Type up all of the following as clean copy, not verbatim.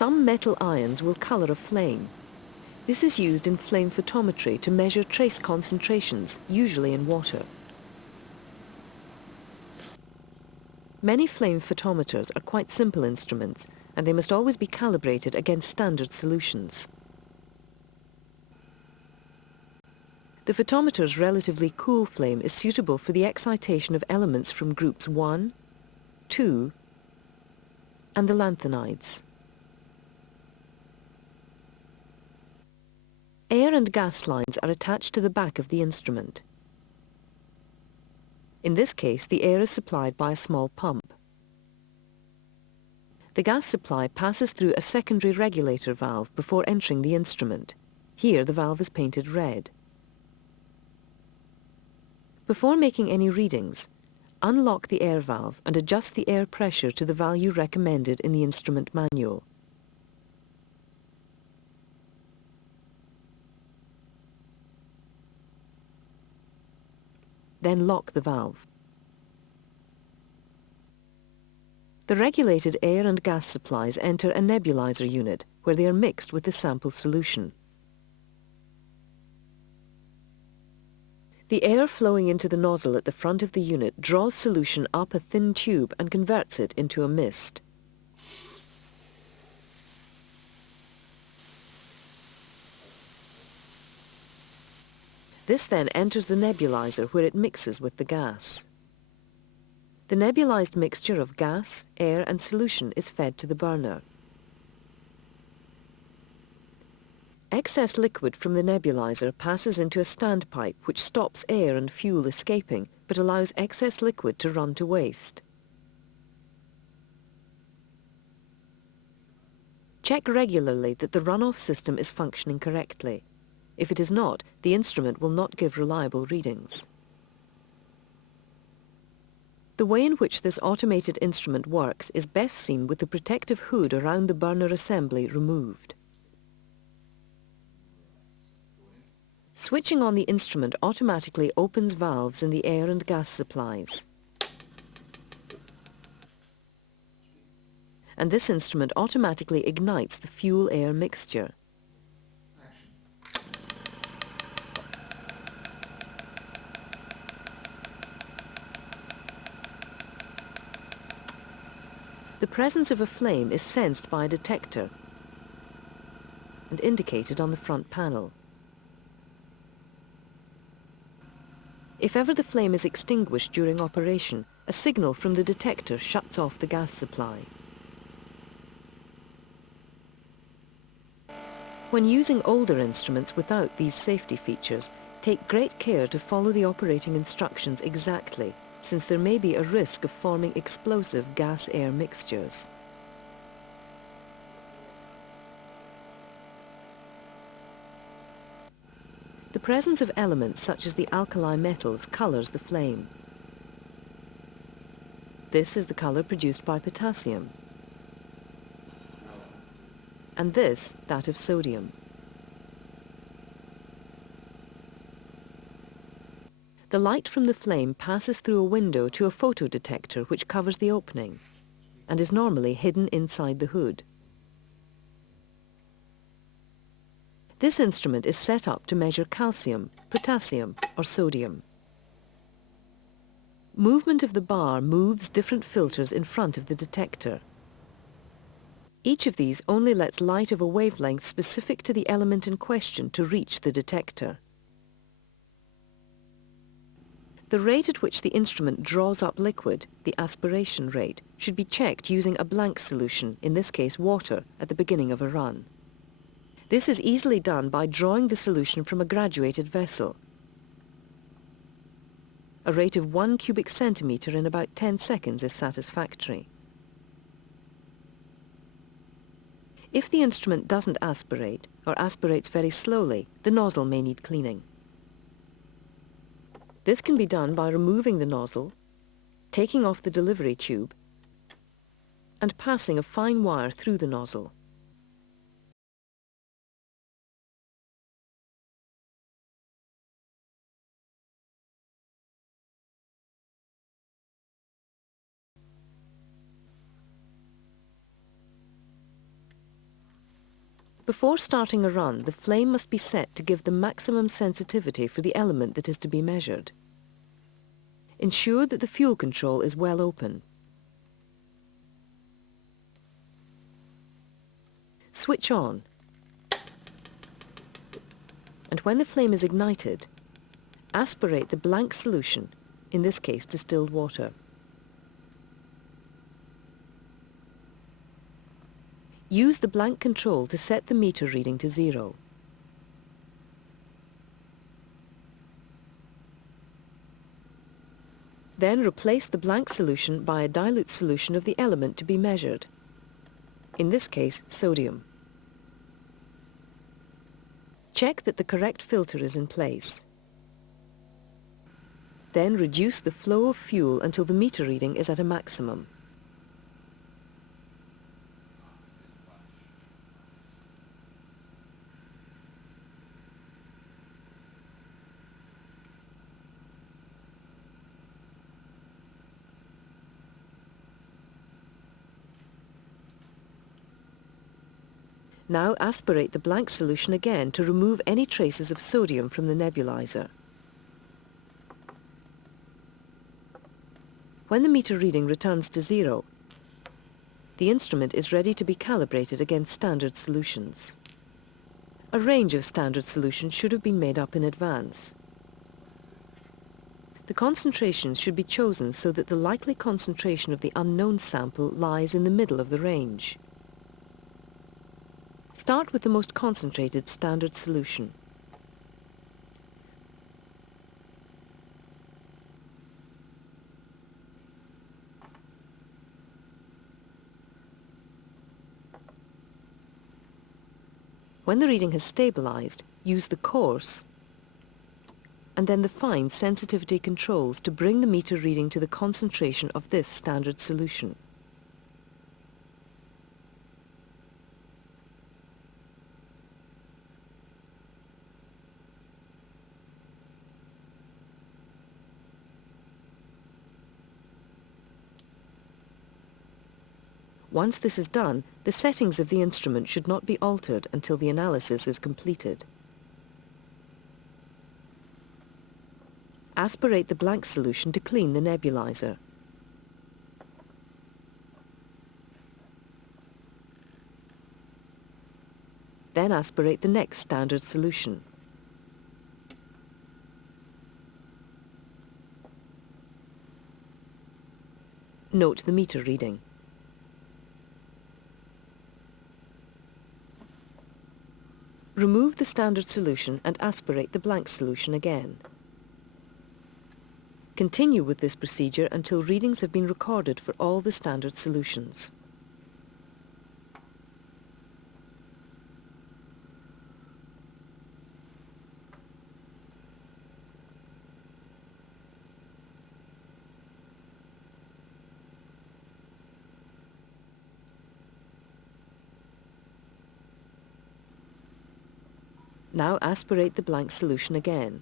Some metal ions will color a flame. This is used in flame photometry to measure trace concentrations, usually in water. Many flame photometers are quite simple instruments, and they must always be calibrated against standard solutions. The photometer's relatively cool flame is suitable for the excitation of elements from groups 1, 2, and the lanthanides. Air and gas lines are attached to the back of the instrument. In this case, the air is supplied by a small pump. The gas supply passes through a secondary regulator valve before entering the instrument. Here, the valve is painted red. Before making any readings, unlock the air valve and adjust the air pressure to the value recommended in the instrument manual. Then lock the valve. The regulated air and gas supplies enter a nebulizer unit, where they are mixed with the sample solution. The air flowing into the nozzle at the front of the unit draws solution up a thin tube and converts it into a mist. This then enters the nebulizer, where it mixes with the gas. The nebulized mixture of gas, air and solution is fed to the burner. Excess liquid from the nebulizer passes into a standpipe which stops air and fuel escaping, but allows excess liquid to run to waste. Check regularly that the runoff system is functioning correctly. If it is not, the instrument will not give reliable readings. The way in which this automated instrument works is best seen with the protective hood around the burner assembly removed. Switching on the instrument automatically opens valves in the air and gas supplies. And this instrument automatically ignites the fuel-air mixture. The presence of a flame is sensed by a detector and indicated on the front panel. If ever the flame is extinguished during operation, a signal from the detector shuts off the gas supply. When using older instruments without these safety features, take great care to follow the operating instructions exactly, since there may be a risk of forming explosive gas-air mixtures. The presence of elements such as the alkali metals colors the flame. This is the color produced by potassium, and this that of sodium. The light from the flame passes through a window to a photodetector which covers the opening and is normally hidden inside the hood. This instrument is set up to measure calcium, potassium, or sodium. Movement of the bar moves different filters in front of the detector. Each of these only lets light of a wavelength specific to the element in question to reach the detector. The rate at which the instrument draws up liquid, the aspiration rate, should be checked using a blank solution, in this case water, at the beginning of a run. This is easily done by drawing the solution from a graduated vessel. A rate of 1 cubic centimetre in about 10 seconds is satisfactory. If the instrument doesn't aspirate, or aspirates very slowly, the nozzle may need cleaning. This can be done by removing the nozzle, taking off the delivery tube, and passing a fine wire through the nozzle. Before starting a run, the flame must be set to give the maximum sensitivity for the element that is to be measured. Ensure that the fuel control is well open. Switch on. And when the flame is ignited, aspirate the blank solution, in this case distilled water. Use the blank control to set the meter reading to 0. Then replace the blank solution by a dilute solution of the element to be measured, in this case sodium. Check that the correct filter is in place. Then reduce the flow of fuel until the meter reading is at a maximum. Now aspirate the blank solution again to remove any traces of sodium from the nebulizer. When the meter reading returns to 0, the instrument is ready to be calibrated against standard solutions. A range of standard solutions should have been made up in advance. The concentrations should be chosen so that the likely concentration of the unknown sample lies in the middle of the range. Start with the most concentrated standard solution. When the reading has stabilized, use the coarse and then the fine sensitivity controls to bring the meter reading to the concentration of this standard solution. Once this is done, the settings of the instrument should not be altered until the analysis is completed. Aspirate the blank solution to clean the nebulizer. Then aspirate the next standard solution. Note the meter reading. Remove the standard solution and aspirate the blank solution again. Continue with this procedure until readings have been recorded for all the standard solutions. Now aspirate the blank solution again.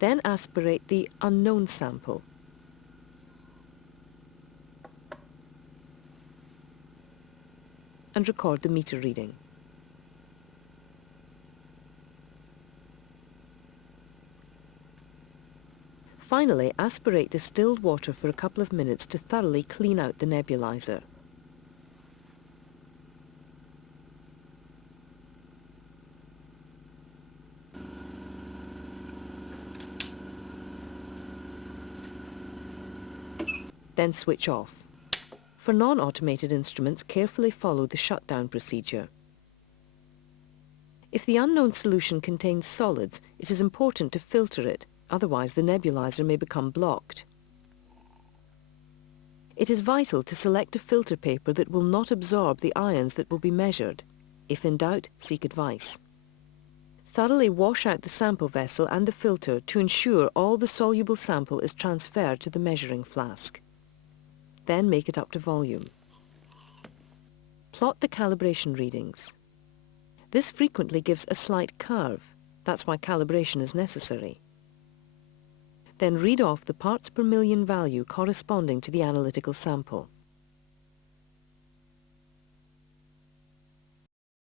Then aspirate the unknown sample. And record the meter reading. Finally, aspirate distilled water for a couple of minutes to thoroughly clean out the nebulizer. Then switch off. For non-automated instruments, carefully follow the shutdown procedure. If the unknown solution contains solids, it is important to filter it. Otherwise, the nebulizer may become blocked. It is vital to select a filter paper that will not absorb the ions that will be measured. If in doubt, seek advice. Thoroughly wash out the sample vessel and the filter to ensure all the soluble sample is transferred to the measuring flask. Then make it up to volume. Plot the calibration readings. This frequently gives a slight curve. That's why calibration is necessary. Then read off the parts per million value corresponding to the analytical sample.